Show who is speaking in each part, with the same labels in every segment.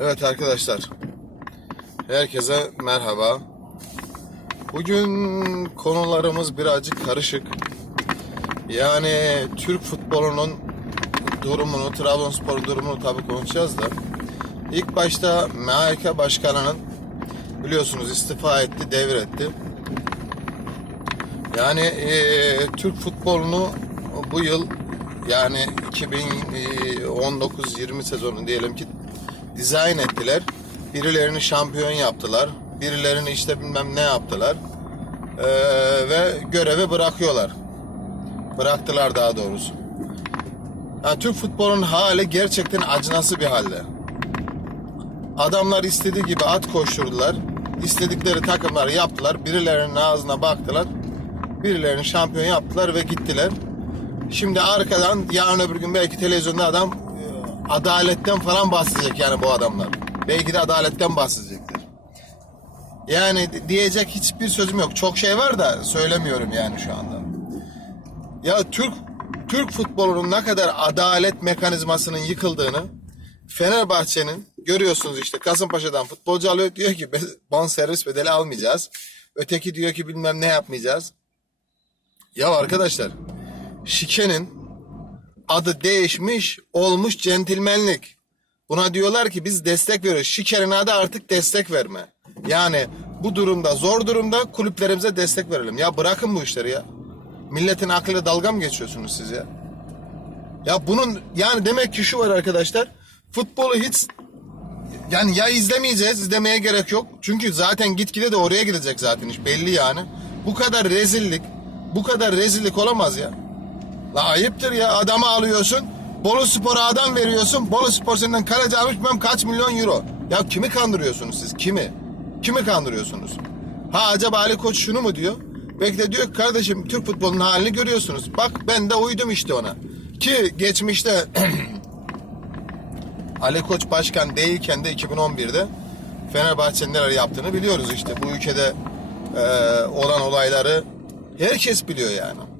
Speaker 1: Evet arkadaşlar. Herkese merhaba. Bugün konularımız birazcık karışık. Yani Türk futbolunun durumunu, Trabzonspor durumunu tabii konuşacağız da. İlk başta MHK Başkanı'nın biliyorsunuz istifa etti, devretti. Yani eee, Türk futbolunu bu yıl yani 2019-20 sezonu diyelim ki dizayn ettiler. Birilerini şampiyon yaptılar. Birilerini işte bilmem ne yaptılar. Eee, ve görevi bırakıyorlar. Bıraktılar daha doğrusu. Yani Türk futbolunun hali gerçekten acınası bir halde. Adamlar istediği gibi at koşturdular. İstedikleri takımları yaptılar. Birilerinin ağzına baktılar. Birilerini şampiyon yaptılar ve gittiler. Şimdi arkadan yarın öbür gün belki televizyonda adam adaletten falan bahsedecek yani bu adamlar. Belki de adaletten bahsedecekler. Yani diyecek hiçbir sözüm yok. Çok şey var da söylemiyorum yani şu anda. Ya Türk Türk futbolunun ne kadar adalet mekanizmasının yıkıldığını Fenerbahçe'nin görüyorsunuz işte Kasımpaşa'dan futbolcu alıyor diyor ki bon servis bedeli almayacağız. Öteki diyor ki bilmem ne yapmayacağız. Ya arkadaşlar şikenin adı değişmiş olmuş centilmenlik. Buna diyorlar ki biz destek veriyoruz. Şikenin adı artık destek verme. Yani bu durumda zor durumda kulüplerimize destek verelim. Ya bırakın bu işleri ya. Milletin aklıyla dalga mı geçiyorsunuz siz ya? Ya bunun yani demek ki şu var arkadaşlar. Futbolu hiç yani ya izlemeyeceğiz, izlemeye gerek yok. Çünkü zaten gitgide de oraya gidecek zaten iş belli yani. Bu kadar rezillik, bu kadar rezillik olamaz ya. La ayıptır ya adamı alıyorsun. Bolu Spor'a adam veriyorsun. Bolu Spor senden kaleci almış bilmem kaç milyon euro. Ya kimi kandırıyorsunuz siz? Kimi? Kimi kandırıyorsunuz? Ha acaba Ali Koç şunu mu diyor? Belki de diyor ki kardeşim Türk futbolunun halini görüyorsunuz. Bak ben de uydum işte ona. Ki geçmişte Ali Koç başkan değilken de 2011'de Fenerbahçe'nin neler yaptığını biliyoruz işte. Bu ülkede e, olan olayları herkes biliyor yani.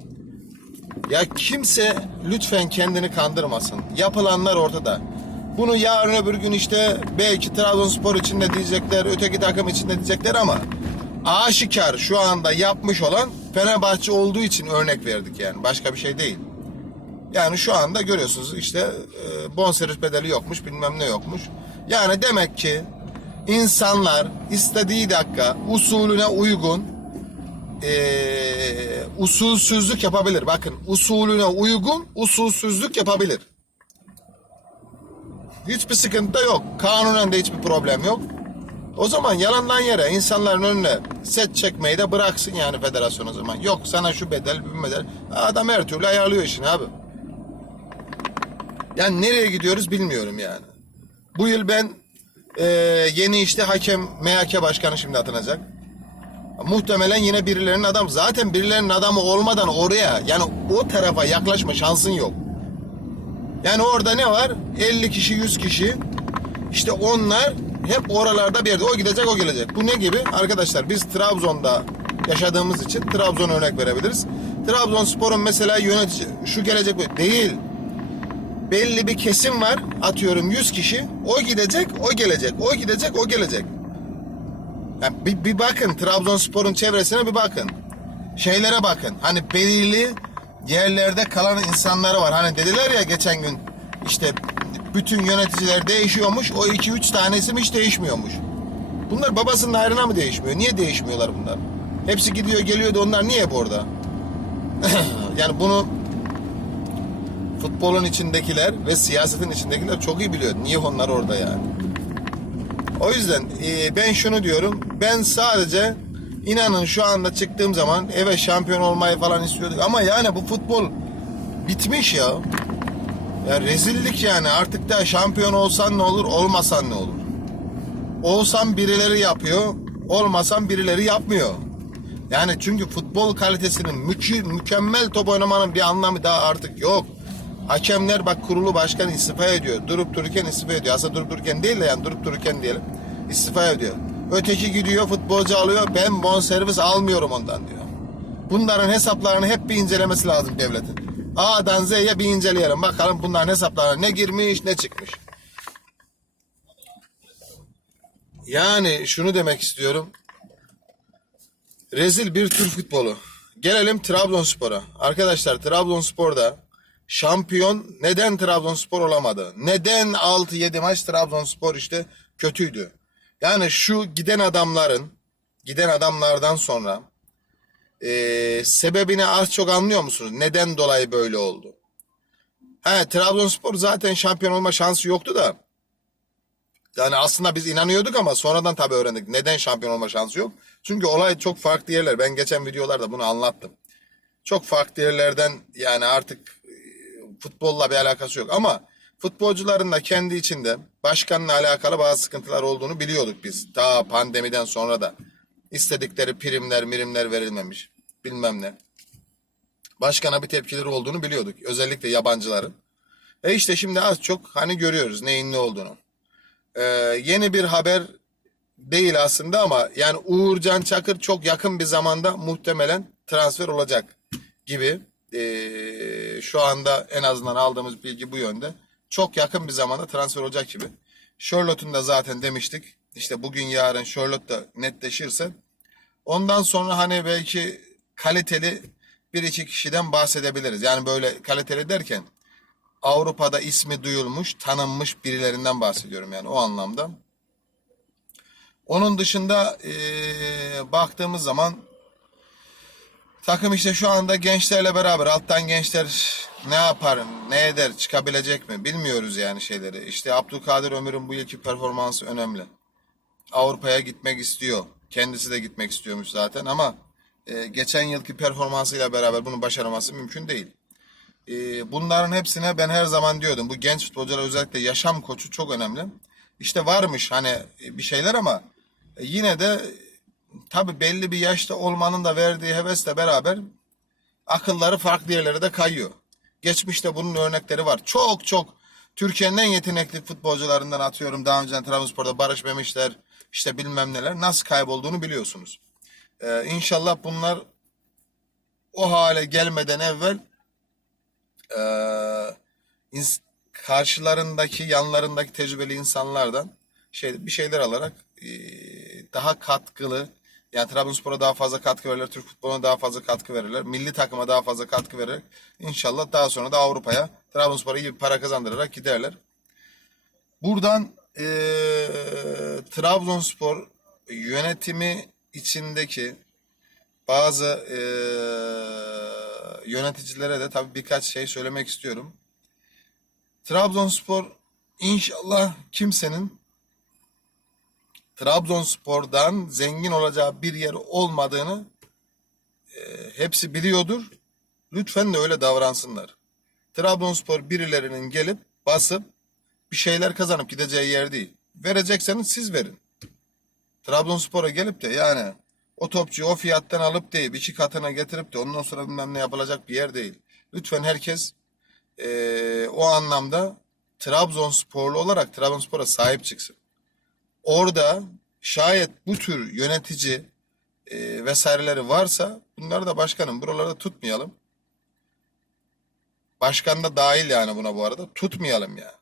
Speaker 1: Ya kimse lütfen kendini kandırmasın. Yapılanlar ortada. Bunu yarın öbür gün işte belki Trabzonspor için de diyecekler, öteki takım için de diyecekler ama aşikar şu anda yapmış olan Fenerbahçe olduğu için örnek verdik yani. Başka bir şey değil. Yani şu anda görüyorsunuz işte e, bonservis bedeli yokmuş bilmem ne yokmuş. Yani demek ki insanlar istediği dakika usulüne uygun e, usulsüzlük yapabilir. Bakın usulüne uygun usulsüzlük yapabilir. Hiçbir sıkıntı da yok. Kanunen de hiçbir problem yok. O zaman yalandan yere insanların önüne set çekmeyi de bıraksın yani federasyon o zaman. Yok sana şu bedel bu bedel. Adam her türlü ayarlıyor işini abi. Yani nereye gidiyoruz bilmiyorum yani. Bu yıl ben e, yeni işte hakem MHK başkanı şimdi atanacak. Muhtemelen yine birilerinin adam zaten birilerinin adamı olmadan oraya yani o tarafa yaklaşma şansın yok. Yani orada ne var? 50 kişi 100 kişi işte onlar hep oralarda bir yerde. O gidecek o gelecek. Bu ne gibi? Arkadaşlar biz Trabzon'da yaşadığımız için Trabzon örnek verebiliriz. Trabzonspor'un mesela yönetici şu gelecek bu değil. Belli bir kesim var. Atıyorum 100 kişi. O gidecek, o gelecek. O gidecek, o gelecek. Yani bir, bir bakın Trabzonspor'un çevresine bir bakın. Şeylere bakın. Hani belirli yerlerde kalan insanları var. Hani dediler ya geçen gün işte bütün yöneticiler değişiyormuş. O 2-3 tanesi mi hiç değişmiyormuş. Bunlar babasının ayrına mı değişmiyor? Niye değişmiyorlar bunlar? Hepsi gidiyor geliyor da onlar niye hep orada? yani bunu futbolun içindekiler ve siyasetin içindekiler çok iyi biliyor. Niye onlar orada yani? O yüzden e, ben şunu diyorum. Ben sadece inanın şu anda çıktığım zaman eve şampiyon olmayı falan istiyorduk. Ama yani bu futbol bitmiş ya. Ya rezillik yani artık da şampiyon olsan ne olur olmasan ne olur. Olsan birileri yapıyor olmasan birileri yapmıyor. Yani çünkü futbol kalitesinin mükemmel top oynamanın bir anlamı daha artık yok. Hakemler bak kurulu başkan istifa ediyor. Durup dururken istifa ediyor. Aslında durup dururken değil de yani durup dururken diyelim. istifa ediyor. Öteki gidiyor futbolcu alıyor. Ben bonservis almıyorum ondan diyor. Bunların hesaplarını hep bir incelemesi lazım devletin. A'dan Z'ye bir inceleyelim. Bakalım bunların hesaplarına ne girmiş ne çıkmış. Yani şunu demek istiyorum. Rezil bir Türk futbolu. Gelelim Trabzonspor'a. Arkadaşlar Trabzonspor'da şampiyon neden Trabzonspor olamadı? Neden 6-7 maç Trabzonspor işte kötüydü? Yani şu giden adamların, giden adamlardan sonra eee, sebebini az çok anlıyor musunuz? Neden dolayı böyle oldu? He, Trabzonspor zaten şampiyon olma şansı yoktu da. Yani aslında biz inanıyorduk ama sonradan tabii öğrendik. Neden şampiyon olma şansı yok? Çünkü olay çok farklı yerler. Ben geçen videolarda bunu anlattım. Çok farklı yerlerden yani artık e, futbolla bir alakası yok. Ama futbolcuların da kendi içinde başkanla alakalı bazı sıkıntılar olduğunu biliyorduk biz. Daha pandemiden sonra da. istedikleri primler, mirimler verilmemiş. Bilmem ne. Başkana bir tepkileri olduğunu biliyorduk. Özellikle yabancıların. E işte şimdi az çok hani görüyoruz neyin ne olduğunu. Ee, yeni bir haber değil aslında ama yani Uğurcan Çakır çok yakın bir zamanda muhtemelen transfer olacak gibi. Ee, şu anda en azından aldığımız bilgi bu yönde. Çok yakın bir zamanda transfer olacak gibi. Charlotte'un da zaten demiştik. İşte bugün yarın Charlotte da netleşirse ondan sonra hani belki kaliteli bir iki kişiden bahsedebiliriz. Yani böyle kaliteli derken Avrupa'da ismi duyulmuş, tanınmış birilerinden bahsediyorum yani o anlamda. Onun dışında eee, baktığımız zaman takım işte şu anda gençlerle beraber alttan gençler ne yapar, ne eder, çıkabilecek mi bilmiyoruz yani şeyleri. İşte Abdülkadir Ömür'ün bu yılki performansı önemli. Avrupa'ya gitmek istiyor. Kendisi de gitmek istiyormuş zaten ama e, geçen yılki performansıyla beraber bunu başarması mümkün değil. E, bunların hepsine ben her zaman diyordum. Bu genç futbolcular özellikle yaşam koçu çok önemli. İşte varmış hani bir şeyler ama e, yine de tabii belli bir yaşta olmanın da verdiği hevesle beraber akılları farklı yerlere de kayıyor. Geçmişte bunun örnekleri var. Çok çok Türkiye'nin en yetenekli futbolcularından atıyorum. Daha önce Trabzonspor'da Barış Memişler işte bilmem neler nasıl kaybolduğunu biliyorsunuz. Ee, inşallah bunlar o hale gelmeden evvel e, karşılarındaki yanlarındaki tecrübeli insanlardan şey bir şeyler alarak e, daha katkılı yani Trabzonspor'a daha fazla katkı verirler, Türk futboluna daha fazla katkı verirler, milli takıma daha fazla katkı verir. İnşallah daha sonra da Avrupa'ya Trabzonspor'a iyi bir para kazandırarak giderler. Buradan e, Trabzonspor yönetimi içindeki bazı e, yöneticilere de tabii birkaç şey söylemek istiyorum. Trabzonspor inşallah kimsenin Trabzonspor'dan zengin olacağı bir yer olmadığını e, hepsi biliyordur. Lütfen de öyle davransınlar. Trabzonspor birilerinin gelip basıp bir şeyler kazanıp gideceği yer değil. Verecekseniz siz verin. Trabzonspor'a gelip de yani o topçuyu o fiyattan alıp deyip iki katına getirip de ondan sonra bilmem ne yapılacak bir yer değil. Lütfen herkes eee, o anlamda Trabzonsporlu olarak Trabzonspor'a sahip çıksın. Orada şayet bu tür yönetici eee, vesaireleri varsa bunları da başkanım buralarda tutmayalım. Başkan da dahil yani buna bu arada tutmayalım ya.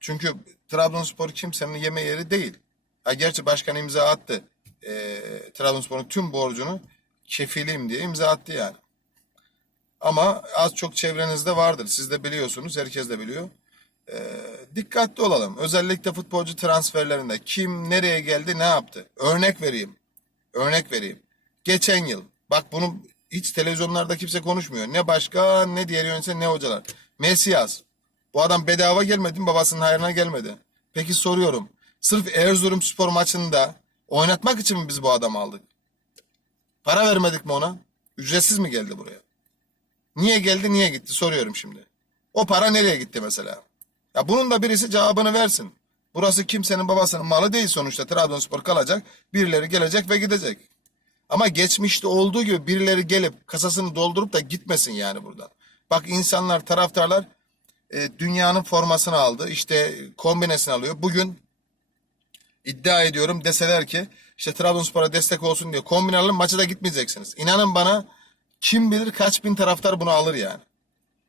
Speaker 1: Çünkü Trabzonspor kimsenin yeme yeri değil. Ha, gerçi başkan imza attı. Ee, Trabzonspor'un tüm borcunu kefilim diye imza attı yani. Ama az çok çevrenizde vardır. Siz de biliyorsunuz. Herkes de biliyor. Ee, dikkatli olalım. Özellikle futbolcu transferlerinde kim nereye geldi ne yaptı? Örnek vereyim. Örnek vereyim. Geçen yıl bak bunu hiç televizyonlarda kimse konuşmuyor. Ne başkan ne diğer yöneticiler ne hocalar. Mesias. Bu adam bedava gelmedi mi babasının hayrına gelmedi. Peki soruyorum. Sırf Erzurum spor maçında oynatmak için mi biz bu adamı aldık? Para vermedik mi ona? Ücretsiz mi geldi buraya? Niye geldi niye gitti soruyorum şimdi. O para nereye gitti mesela? Ya bunun da birisi cevabını versin. Burası kimsenin babasının malı değil sonuçta. Trabzonspor kalacak. Birileri gelecek ve gidecek. Ama geçmişte olduğu gibi birileri gelip kasasını doldurup da gitmesin yani buradan. Bak insanlar, taraftarlar e, dünyanın formasını aldı. İşte kombinesini alıyor. Bugün iddia ediyorum deseler ki işte Trabzonspor'a destek olsun diye kombine alın maça da gitmeyeceksiniz. İnanın bana kim bilir kaç bin taraftar bunu alır yani.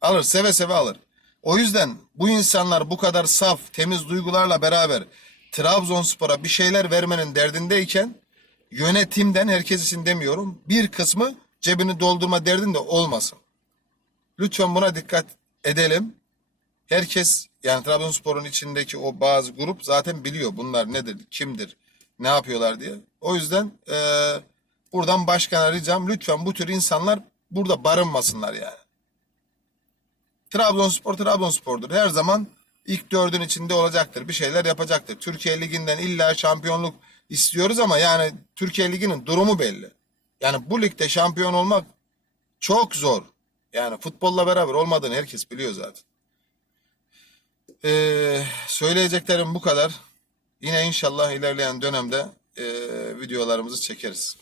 Speaker 1: Alır seve seve alır. O yüzden bu insanlar bu kadar saf, temiz duygularla beraber Trabzonspor'a bir şeyler vermenin derdindeyken yönetimden herkes demiyorum bir kısmı cebini doldurma derdinde olmasın. Lütfen buna dikkat edelim. Herkes yani Trabzonspor'un içindeki o bazı grup zaten biliyor bunlar nedir, kimdir, ne yapıyorlar diye. O yüzden eee, buradan başkana ricam lütfen bu tür insanlar burada barınmasınlar yani. Trabzonspor Trabzonspor'dur. Her zaman ilk dördün içinde olacaktır. Bir şeyler yapacaktır. Türkiye Ligi'nden illa şampiyonluk istiyoruz ama yani Türkiye Ligi'nin durumu belli. Yani bu ligde şampiyon olmak çok zor. Yani futbolla beraber olmadığını herkes biliyor zaten. Ee, söyleyeceklerim bu kadar. Yine inşallah ilerleyen dönemde ee, videolarımızı çekeriz.